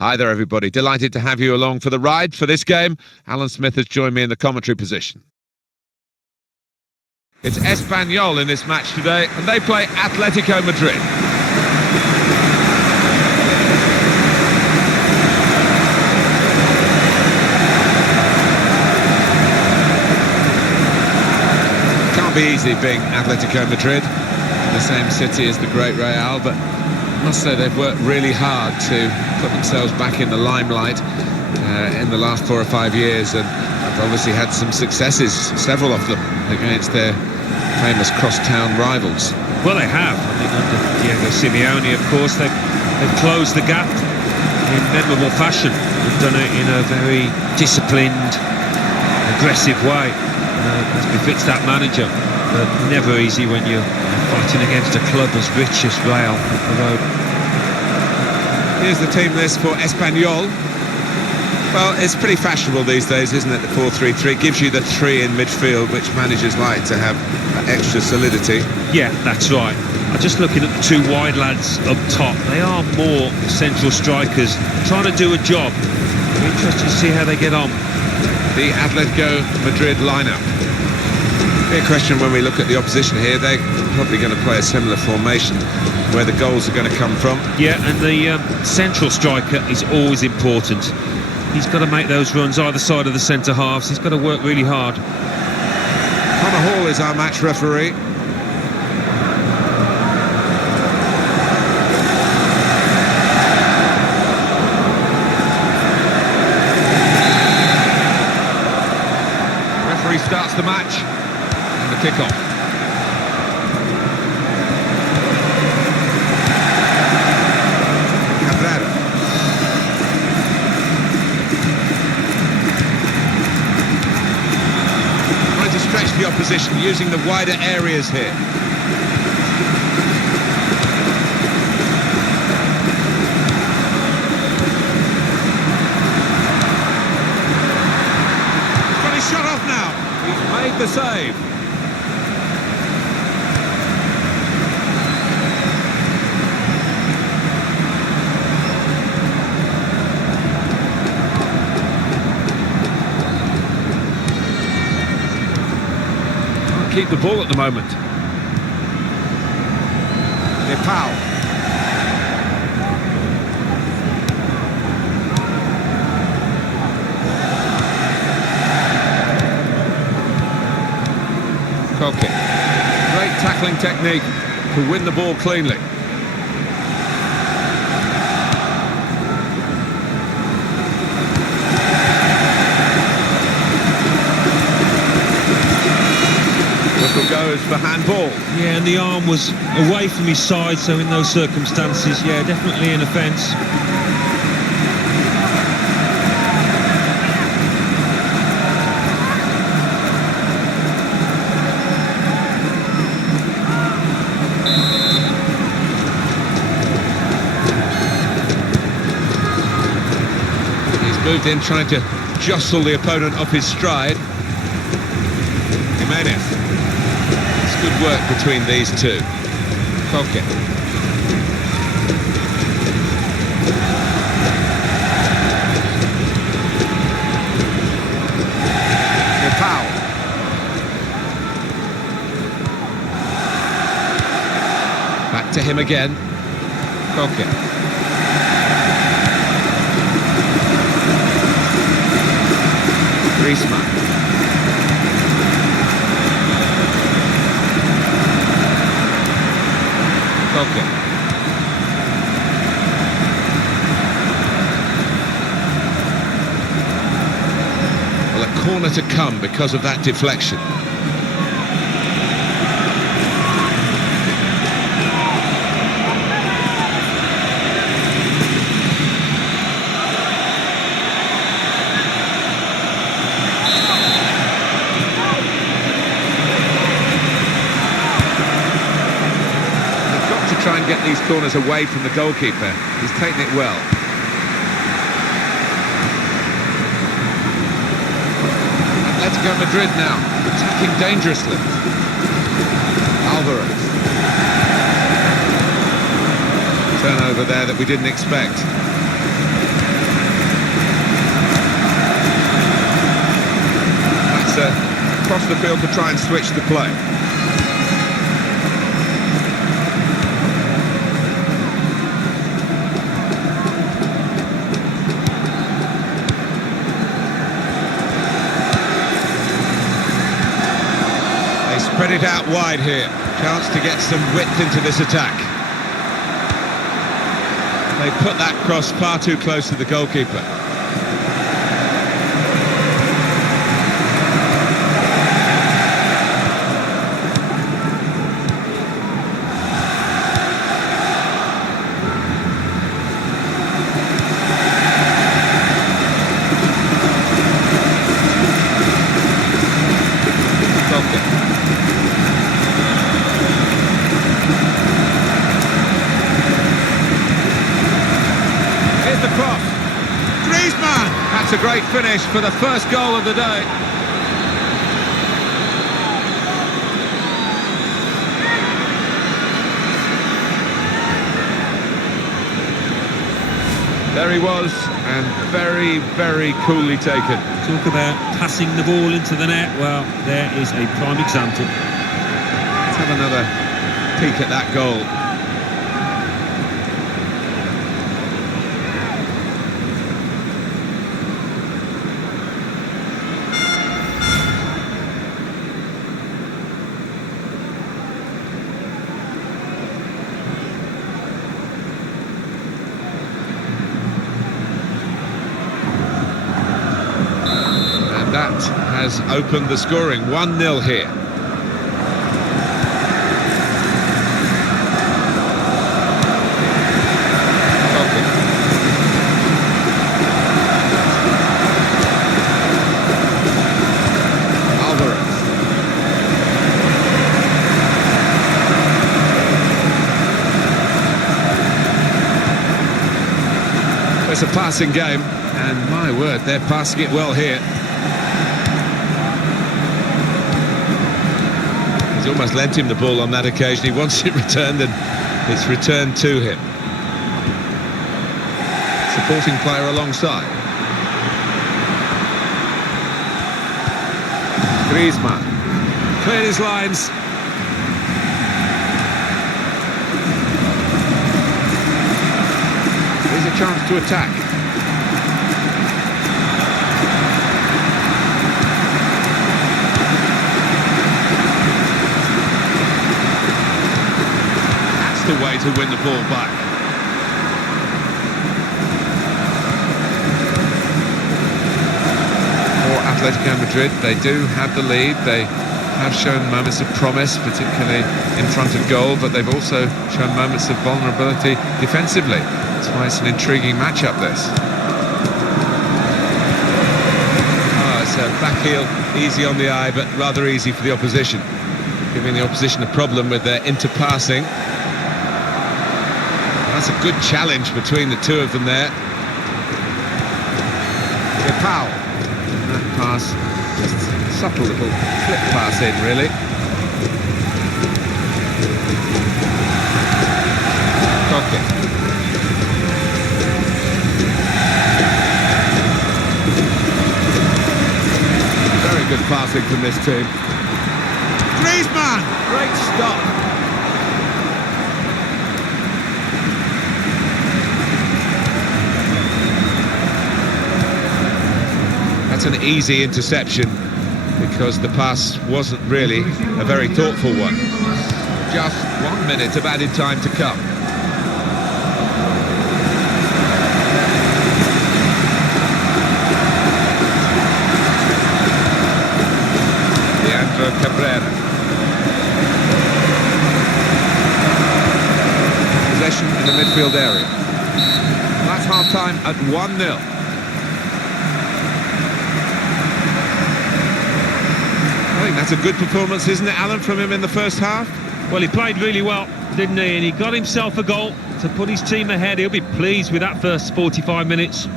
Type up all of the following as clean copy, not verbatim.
Hi there, everybody. Delighted to have you along for the ride for this game. Alan Smith has joined me in the commentary position. It's Espanyol in this match today, and they play Atletico Madrid. Can't be easy being Atletico Madrid in the same city as the great Real, but I must say they've worked really hard to put themselves back in the limelight in the last 4 or 5 years, and have obviously had some successes, several of them, against their famous cross-town rivals. Well, they have. I mean, under Diego Simeone, of course, they've closed the gap in memorable fashion. They've done it in a very disciplined, aggressive way, as befits that manager. But never easy when you're fighting against a club as rich as Real up the road. Here's the team list for Espanyol. Well, it's pretty fashionable these days, isn't it? The 4-3-3 gives you the three in midfield, which managers like to have extra solidity. Yeah, that's right. I'm just looking at the two wide lads up top. They are more central strikers, trying to do a job. We're interested to see how they get on. The Atletico Madrid lineup. Be a question when we look at the opposition here. They're probably going to play a similar formation where the goals are going to come from. Yeah, and the central striker is always important. He's got to make those runs either side of the centre halves. He's got to work really hard. Connor Hall is our match referee. Referee starts the match. The kick-off. Trying to stretch the opposition using the wider areas here. He's got his shot off now. He's made the save. Keep the ball at the moment. Nepal. Koke. Great tackling technique to win the ball cleanly. Goes for handball. Yeah, and the arm was away from his side, so in those circumstances, yeah, definitely an offence. He's moved in, trying to jostle the opponent off his stride. Jimenez. Good work between these two. Koke. Nepal. Back to him again. Koke. Griezmann. Okay. Well, a corner to come because of that deflection. Try and get these corners away from the goalkeeper. He's taken it well. Atletico Madrid now, attacking dangerously. Alvarez. Turnover there that we didn't expect. across the field to try and switch the play. They spread it out wide here. Chance to get some width into this attack. They put that cross far too close to the goalkeeper. Here's the cross. Griezmann! That's a great finish for the first goal of the day. There he was, and very, very coolly taken. Talk about passing the ball into the net. Well, there is a prime example. Let's have another peek at that goal. That has opened the scoring. 1-0 here. Alvarez. It's a passing game, and my word, they're passing it well here. He's almost lent him the ball on that occasion. He wants it returned, and it's returned to him. Supporting player alongside. Griezmann cleared his lines. Here's a chance to attack. The way to win the ball back. For Atletico Madrid, they do have the lead. They have shown moments of promise, particularly in front of goal, but they've also shown moments of vulnerability defensively. That's why it's an intriguing matchup, this. Oh, it's a back heel, easy on the eye, but rather easy for the opposition, giving the opposition a problem with their interpassing. That's a good challenge between the two of them there. Powell. That pass, just a subtle little flip pass in, really. Koke. Very good passing from this team. Griezmann! Great stop. That's an easy interception because the pass wasn't really a very thoughtful one. Just 1 minute of added time to come. Leandro Cabrera. Possession in the midfield area. That's half-time at 1-0. I think that's a good performance, isn't it, Alan, from him in the first half? Well, he played really well, didn't he? And he got himself a goal to put his team ahead. He'll be pleased with that first 45 minutes.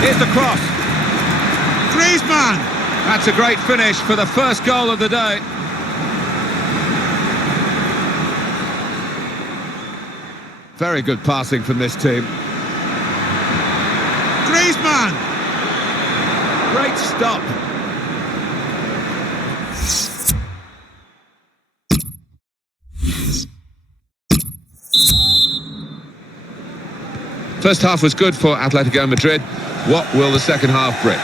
Here's the cross. Griezmann! That's a great finish for the first goal of the day. Very good passing from this team. Griezmann! Great stop. First half was good for Atletico Madrid. What will the second half bring?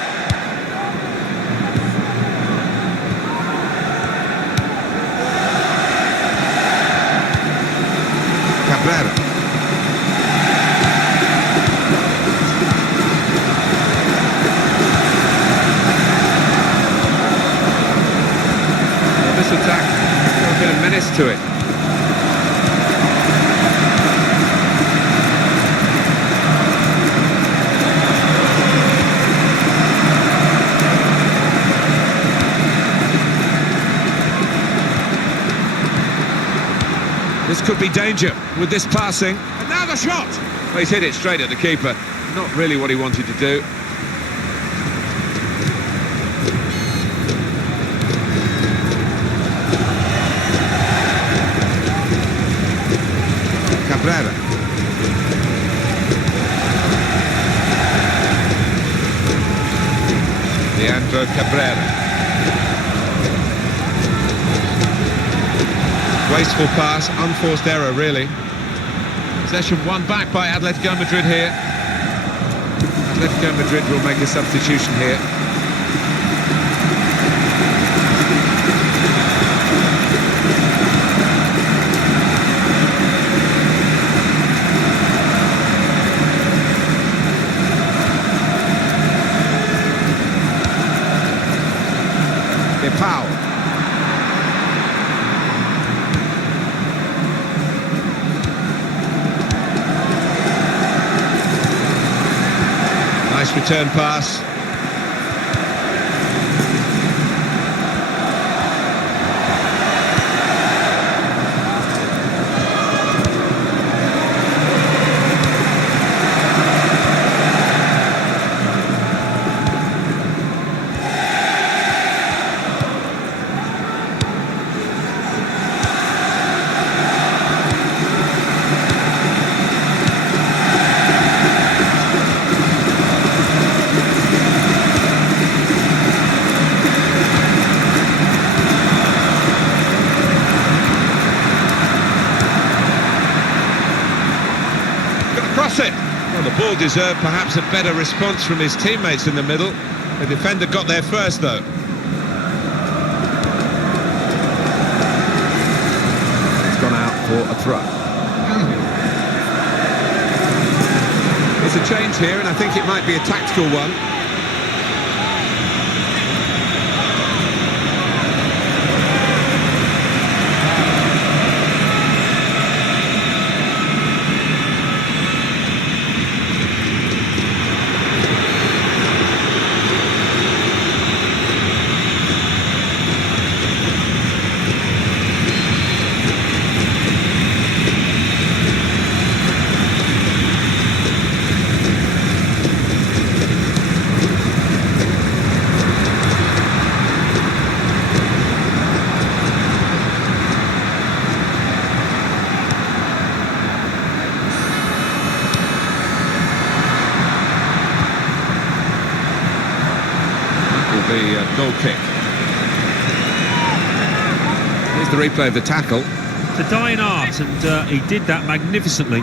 Cabrera. This attack got a bit of menace to it. This could be danger with this passing. And now the shot! Well, he's hit it straight at the keeper. Not really what he wanted to do. Cabrera. Leandro Cabrera. Wasteful pass, unforced error really. Possession won back by Atletico Madrid here. Atletico Madrid will make a substitution here. Pau. Nice return pass. It. Well, the ball deserved perhaps a better response from his teammates in the middle. The defender got there first, though. It's gone out for a throw. It's a change here, and I think it might be a tactical one. The goal kick. Here's the replay of the tackle. It's a dying art, and he did that magnificently.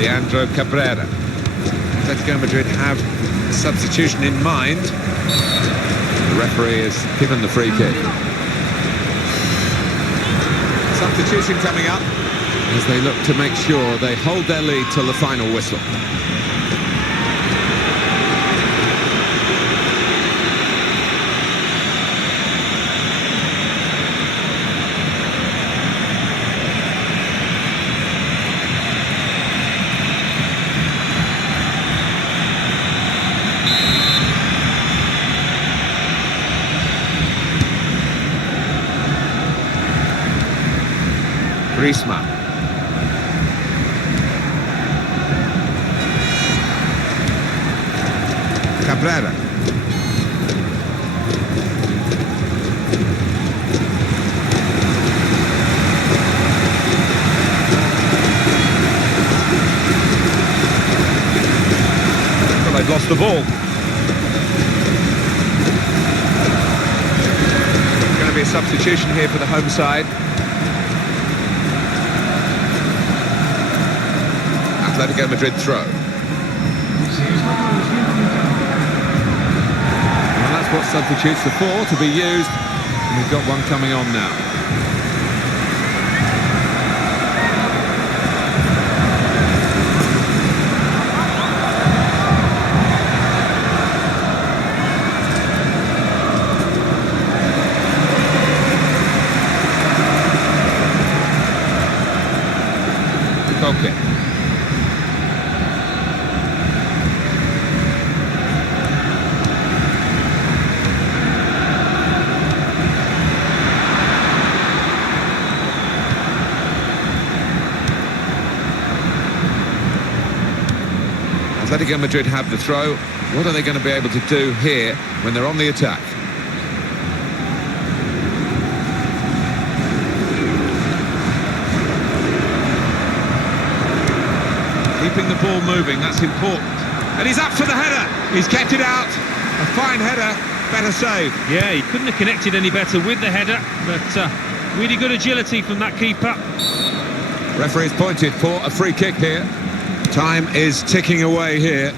Leandro Cabrera. Atletico Madrid have a substitution in mind. The referee has given the free kick. Substitution coming up as they look to make sure they hold their lead till the final whistle. Griezmann. Cabrera. Well, they've lost the ball. Going to be a substitution here for the home side. Atletico Madrid throw. Well, that's what substitutes are for, to be used. And we've got one coming on now. Goal kick. Atletico Madrid have the throw. What are they going to be able to do here when they're on the attack? Keeping the ball moving, that's important. And he's up for the header. He's kept it out. A fine header, better save. Yeah, he couldn't have connected any better with the header, but really good agility from that keeper. Referee's pointed for a free kick here. Time is ticking away here,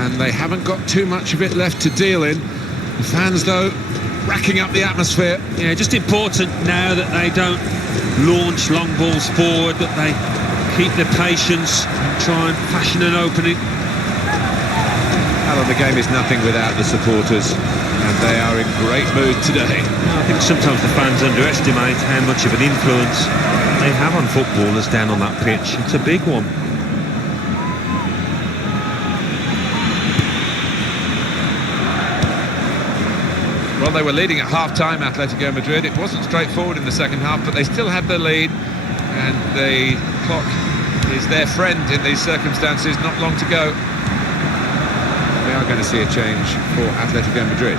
and they haven't got too much of it left to deal in. The fans, though, racking up the atmosphere. Yeah, just important now that they don't launch long balls forward, that they keep their patience and try and fashion an opening. Alan, the game is nothing without the supporters, and they are in great mood today. I think sometimes the fans underestimate how much of an influence they have on footballers down on that pitch. It's a big one. Well, they were leading at half-time, Atletico Madrid. It wasn't straightforward in the second half, but they still had the lead, and the clock is their friend in these circumstances. Not long to go. We are going to see a change for Atletico Madrid.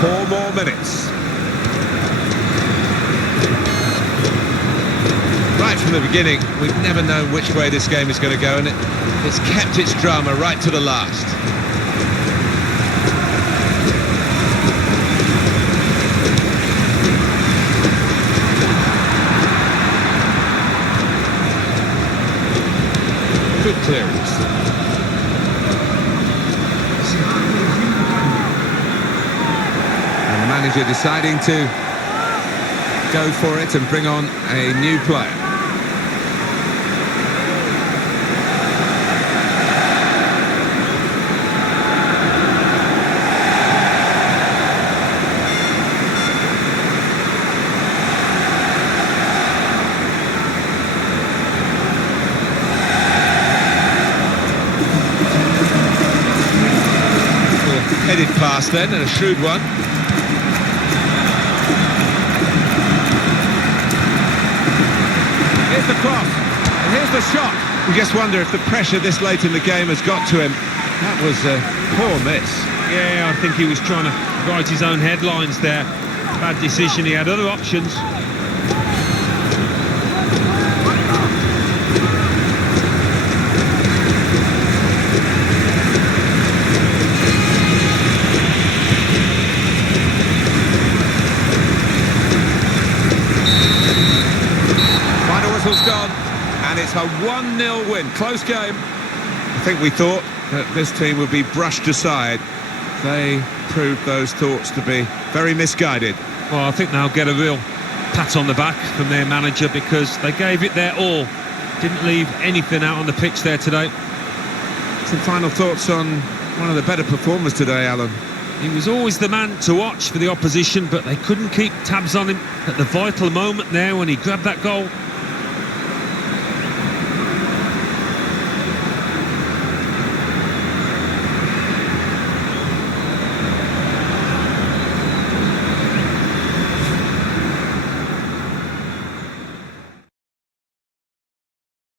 Four more minutes. Right from the beginning, we've never known which way this game is going to go, and it's kept its drama right to the last. Good clearance. And the manager deciding to go for it and bring on a new player. Headed pass then, and a shrewd one. Here's the cross, and here's the shot. You just wonder if the pressure this late in the game has got to him. That was a poor miss. Yeah, I think he was trying to write his own headlines there. Bad decision, he had other options. Gone, and it's a 1-0 win. Close game. I think we thought that this team would be brushed aside. They proved those thoughts to be very misguided. Well, I think they'll get a real pat on the back from their manager, because they gave it their all. Didn't leave anything out on the pitch there today. Some final thoughts on one of the better performers today, Alan. He was always the man to watch for the opposition, but they couldn't keep tabs on him at the vital moment there when he grabbed that goal.